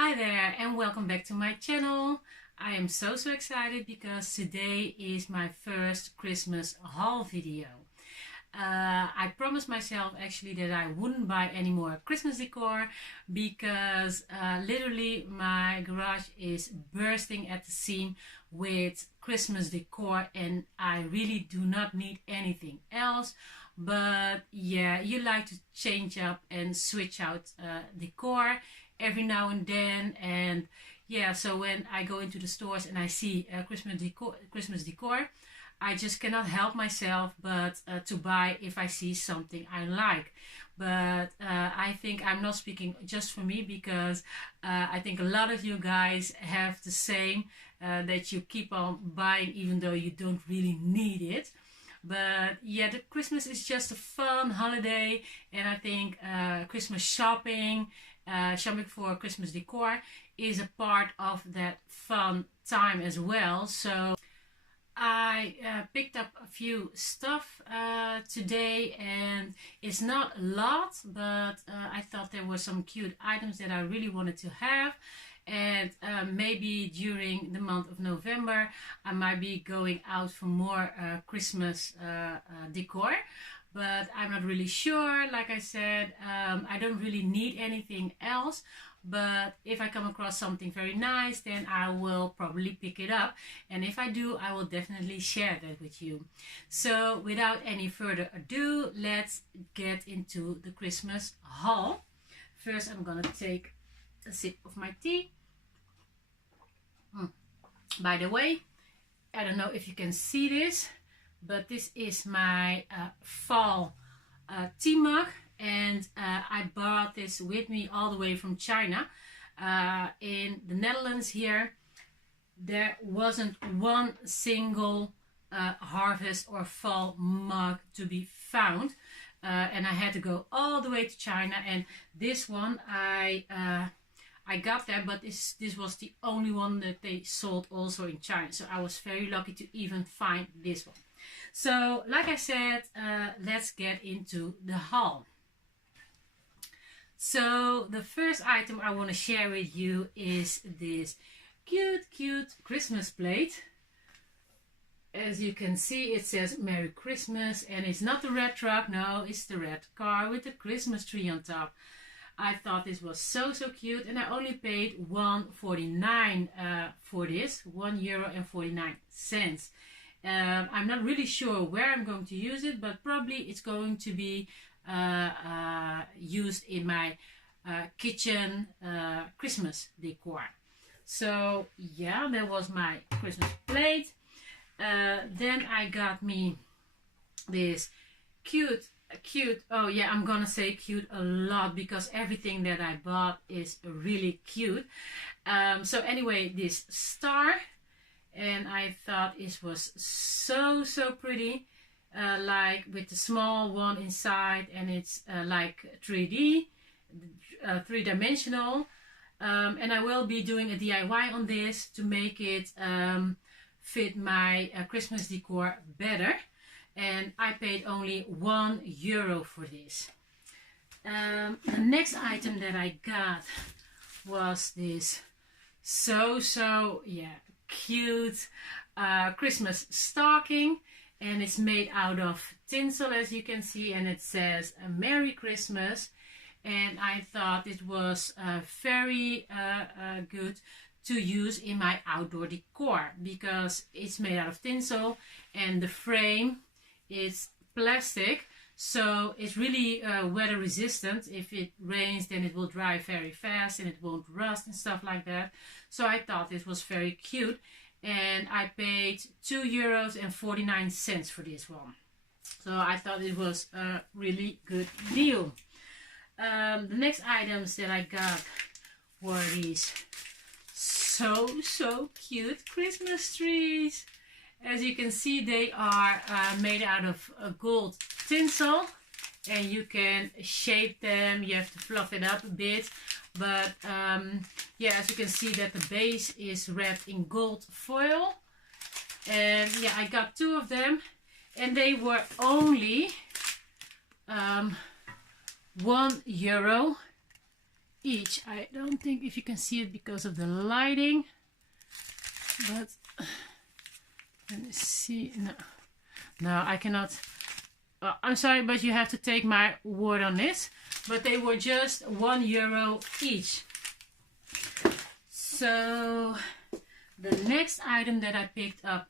Hi there and welcome back to my channel. I am so excited because today is my first Christmas haul video. I promised myself actually that I wouldn't buy any more Christmas decor because literally my garage is bursting at the seam with Christmas decor and I really do not need anything else. But yeah, you like to change up and switch out decor every now and then, and yeah, so when I go into the stores and I see Christmas decor, I just cannot help myself but to buy if I see something I like. But I think I'm not speaking just for me because I think a lot of you guys have the same, that you keep on buying even though you don't really need it. But yeah, the Christmas is just a fun holiday, and I think Christmas shopping for Christmas decor is a part of that fun time as well. So I picked up a few stuff today, and it's not a lot, but I thought there were some cute items that I really wanted to have. And maybe during the month of November I might be going out for more Christmas decor, but I'm not really sure. Like I said, I don't really need anything else, but if I come across something very nice, then I will probably pick it up, and if I do, I will definitely share that with you. So without any further ado, let's get into the Christmas haul. First I'm gonna take a sip of my tea. By the way, I don't know if you can see this, but this is my fall tea mug, and I brought this with me all the way from China. In the Netherlands here, there wasn't one single harvest or fall mug to be found, and I had to go all the way to China, and this one I got there, but this was the only one that they sold also in China. So I was very lucky to even find this one. So like I said, let's get into the haul. So the first item I want to share with you is this cute Christmas plate. As you can see, it says Merry Christmas, and it's not the red truck, no, it's the red car with the Christmas tree on top. I thought this was so cute, and I only paid €1.49 for this, €1.49. I'm not really sure where I'm going to use it, but probably it's going to be used in my kitchen Christmas decor. So yeah, that was my Christmas plate. Then I got me this cute, oh yeah, I'm gonna say cute a lot because everything that I bought is really cute. So anyway, this star, and I thought it was so pretty, like with the small one inside, and it's like 3D, three-dimensional, and I will be doing a DIY on this to make it fit my Christmas decor better. And I paid only €1 for this. The next item that I got was this yeah, cute Christmas stocking, and it's made out of tinsel, as you can see, and it says Merry Christmas. And I thought it was very good to use in my outdoor decor because it's made out of tinsel, and the frame is plastic, so it's really weather resistant. If it rains, then it will dry very fast and it won't rust and stuff like that. So I thought it was very cute, and I paid €2.49 for this one. So I thought it was a really good deal. The next items that I got were these so cute Christmas trees. As you can see, they are made out of gold tinsel, and you can shape them. You have to fluff it up a bit, but yeah, as you can see that the base is wrapped in gold foil. And yeah, I got 2 of them, and they were only €1 each. I don't think if you can see it because of the lighting, but let me see. No, I cannot. I'm sorry, but you have to take my word on this. But they were just €1 each. So the next item that I picked up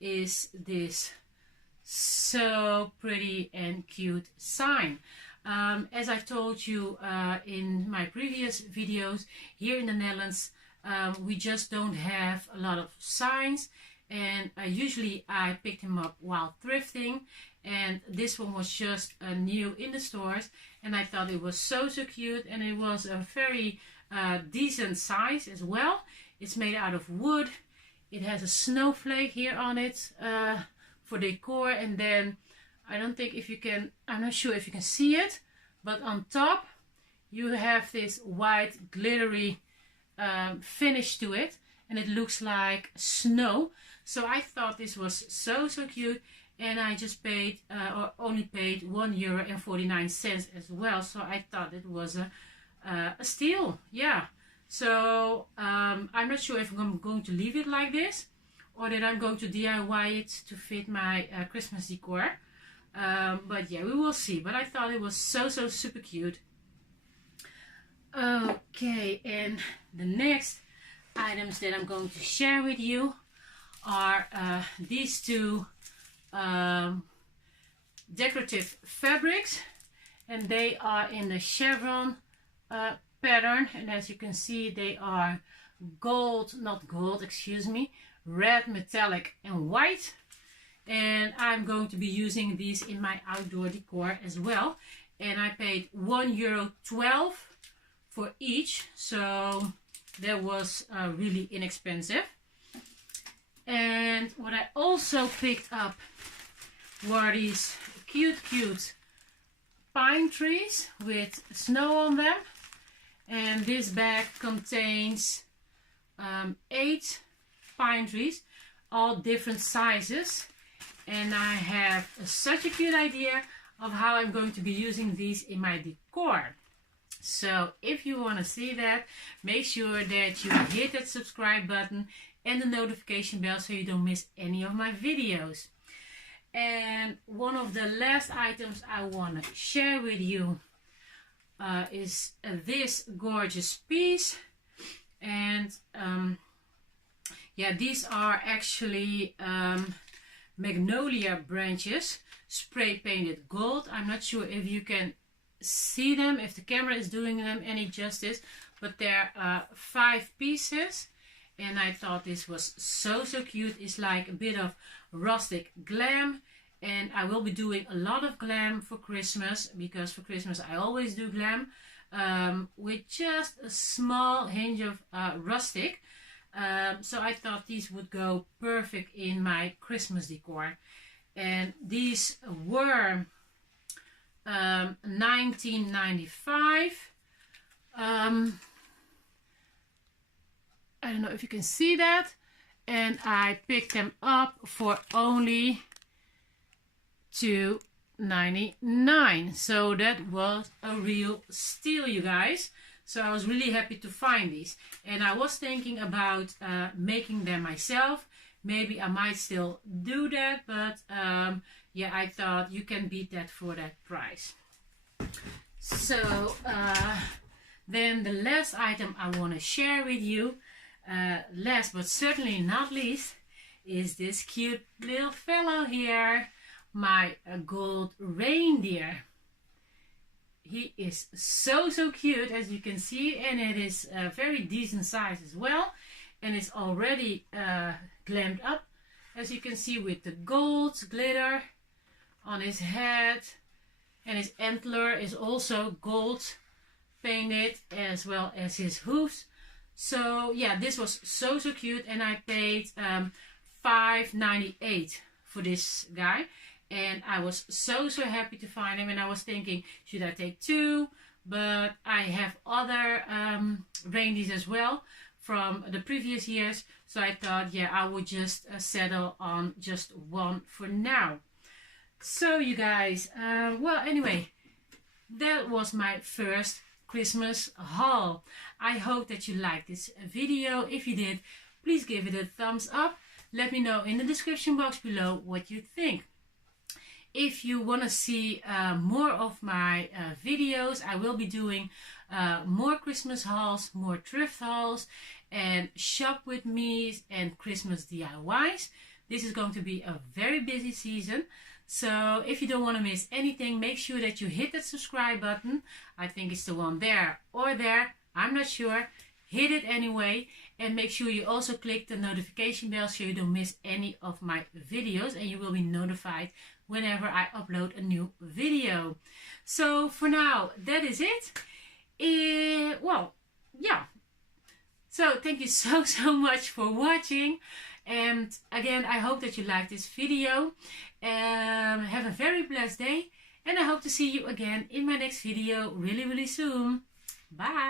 is this so pretty and cute sign. As I told you in my previous videos, here in the Netherlands we just don't have a lot of signs, and usually I pick them up while thrifting, and this one was just new in the stores, and I thought it was so cute, and it was a very decent size as well. It's made out of wood. It has a snowflake here on it for decor, and then I don't think if you can, I'm not sure if you can see it, but on top you have this white glittery finish to it, and it looks like snow. So I thought this was so cute, and I just paid or only paid €1.49 as well. So I thought it was a steal. Yeah. So I'm not sure if I'm going to leave it like this, or that I'm going to DIY it to fit my Christmas decor. But yeah, we will see. But I thought it was so super cute. Okay, and the next items that I'm going to share with you are these two decorative fabrics, and they are in the chevron pattern, and as you can see they are red, metallic and white, and I'm going to be using these in my outdoor decor as well, and I paid €1.12 for each, so that was really inexpensive. And what I also picked up were these cute pine trees with snow on them, and this bag contains 8 pine trees, all different sizes, and I have such a cute idea of how I'm going to be using these in my decor. So if you want to see that, make sure that you hit that subscribe button and the notification bell so you don't miss any of my videos. And one of the last items I want to share with you is this gorgeous piece, and yeah, these are actually magnolia branches spray painted gold. I'm not sure if you can see them, if the camera is doing them any justice, but there are 5 pieces, and I thought this was so cute. It's like a bit of rustic glam, and I will be doing a lot of glam for Christmas, because for Christmas I always do glam with just a small hinge of rustic. So I thought these would go perfect in my Christmas decor, and these were $19.95. I don't know if you can see that, and I picked them up for only $2.99. So that was a real steal, you guys. So I was really happy to find these, and I was thinking about making them myself. Maybe I might still do that, but yeah, I thought you can beat that for that price. So then the last item I want to share with you, last but certainly not least, is this cute little fellow here, my gold reindeer. He is so cute, as you can see, and it is a very decent size as well, and it's already glammed up, as you can see, with the gold glitter on his head, and his antler is also gold painted, as well as his hooves. So yeah, this was so cute, and I paid $5.98 for this guy, and I was so happy to find him. And I was thinking, should I take 2? But I have other reindeers as well from the previous years, so I thought, yeah, I would just settle on just 1 for now. So you guys, well, anyway, that was my first Christmas haul. I hope that you liked this video. If you did, please give it a thumbs up. Let me know in the description box below what you think. If you want to see more of my videos, I will be doing more Christmas hauls, more thrift hauls, and shop with me and Christmas DIYs. This is going to be a very busy season. So if you don't want to miss anything, make sure that you hit that subscribe button. I think it's the one there or there. I'm not sure. Hit it anyway. And make sure you also click the notification bell so you don't miss any of my videos. And you will be notified whenever I upload a new video. So for now, that is it. Well, yeah. So thank you so much for watching. And again, I hope that you liked this video. Have a very blessed day. And I hope to see you again in my next video really soon. Bye.